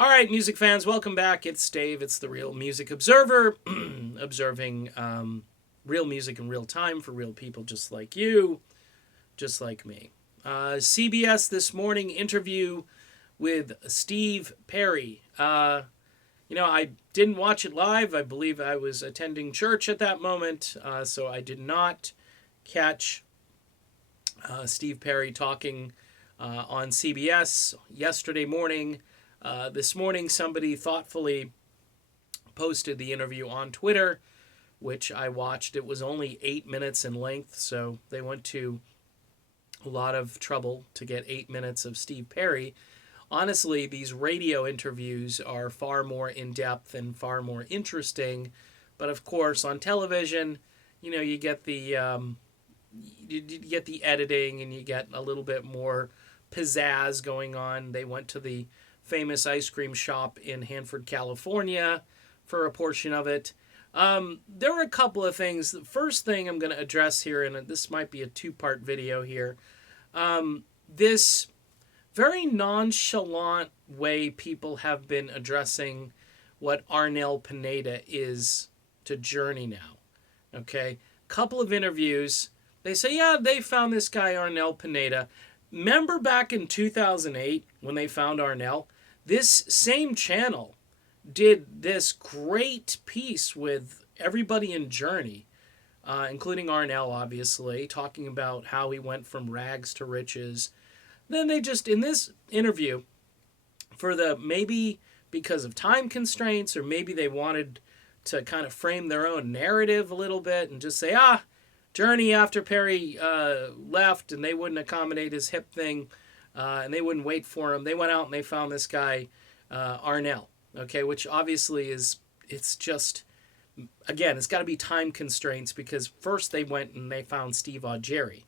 All right, music fans, welcome back. It's Dave. It's the Real Music Observer, observing real music in real time for real people just like you, just like me. CBS this morning interview with Steve Perry. I didn't watch it live. I believe I was attending church at that moment, so I did not catch Steve Perry talking on CBS yesterday morning. This morning, somebody thoughtfully posted the interview on Twitter, which I watched. It was only 8 minutes in length, so they went to a lot of trouble to get 8 minutes of Steve Perry. Honestly, these radio interviews are far more in-depth and far more interesting. But of course, on television, you get the editing and you get a little bit more pizzazz going on. They went to the famous ice cream shop in Hanford, California for a portion of it. There were a couple of things. The first thing I'm going to address here, and this might be a two-part video here, this very nonchalant way people have been addressing what Arnel Pineda is to Journey now. Okay? Couple of interviews. They say, yeah, they found this guy Arnel Pineda. Remember back in 2008 when they found Arnel? This same channel did this great piece with everybody in Journey, including Arnel, obviously, talking about how he went from rags to riches. Then they just, in this interview, maybe because of time constraints, or maybe they wanted to kind of frame their own narrative a little bit and just say, Journey after Perry left and they wouldn't accommodate his hip thing and they wouldn't wait for him. They went out and they found this guy, Arnel, okay, which obviously it's just, again, it's got to be time constraints because first they went and they found Steve Augeri,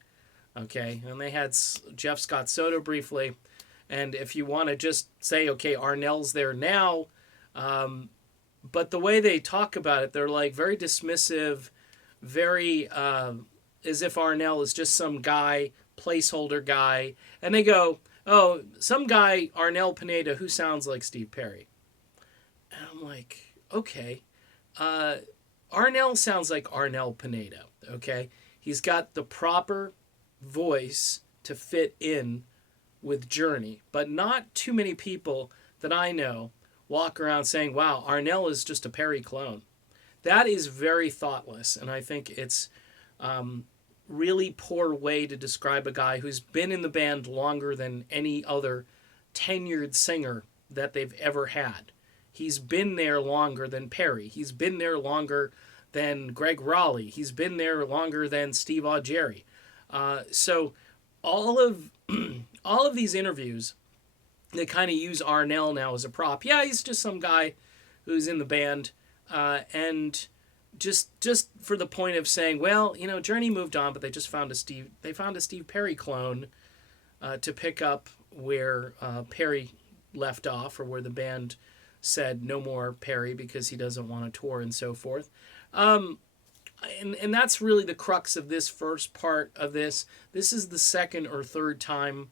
okay, and they had Jeff Scott Soto briefly. And if you want to just say, okay, Arnel's there now, but the way they talk about it, they're like very dismissive, very as if Arnel is just some guy, placeholder guy. And they go, oh, some guy, Arnel Pineda, who sounds like Steve Perry. And I'm like, okay. Arnel sounds like Arnel Pineda, okay? He's got the proper voice to fit in with Journey. But not too many people that I know walk around saying, wow, Arnel is just a Perry clone. That is very thoughtless, and I think it's really poor way to describe a guy who's been in the band longer than any other tenured singer that they've ever had. He's been there longer than Perry. He's been there longer than Greg Raleigh. He's been there longer than Steve Augeri. So all of these interviews, they kind of use Arnel now as a prop. Yeah, he's just some guy who's in the band. And just for the point of saying, well, Journey moved on, but they just found a Steve Perry clone to pick up where Perry left off, or where the band said no more Perry because he doesn't want to tour and so forth. And that's really the crux of this first part of this. This is the second or third time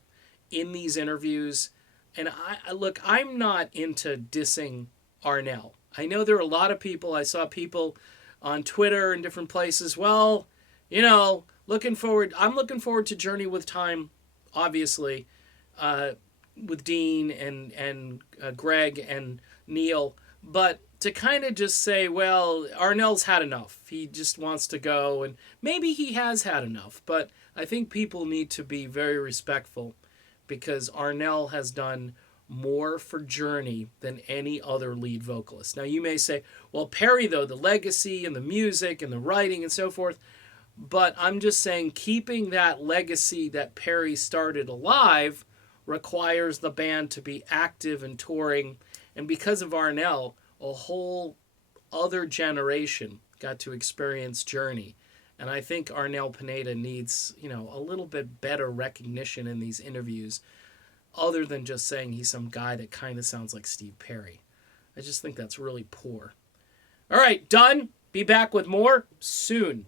in these interviews, and I'm not into dissing Arnel. I know there are a lot of people, I saw people on Twitter and different places, well, I'm looking forward to Journey with Time, obviously, with Dean and Greg and Neil, but to kind of just say, well, Arnel's had enough. He just wants to go, and maybe he has had enough, but I think people need to be very respectful because Arnel has done more for Journey than any other lead vocalist. Now you may say, well, Perry, though, the legacy and the music and the writing and so forth, but I'm just saying keeping that legacy that Perry started alive requires the band to be active and touring, and because of Arnel, a whole other generation got to experience Journey. And I think Arnel Pineda needs, a little bit better recognition in these interviews, other than just saying he's some guy that kind of sounds like Steve Perry. I just think that's really poor. All right, done. Be back with more soon.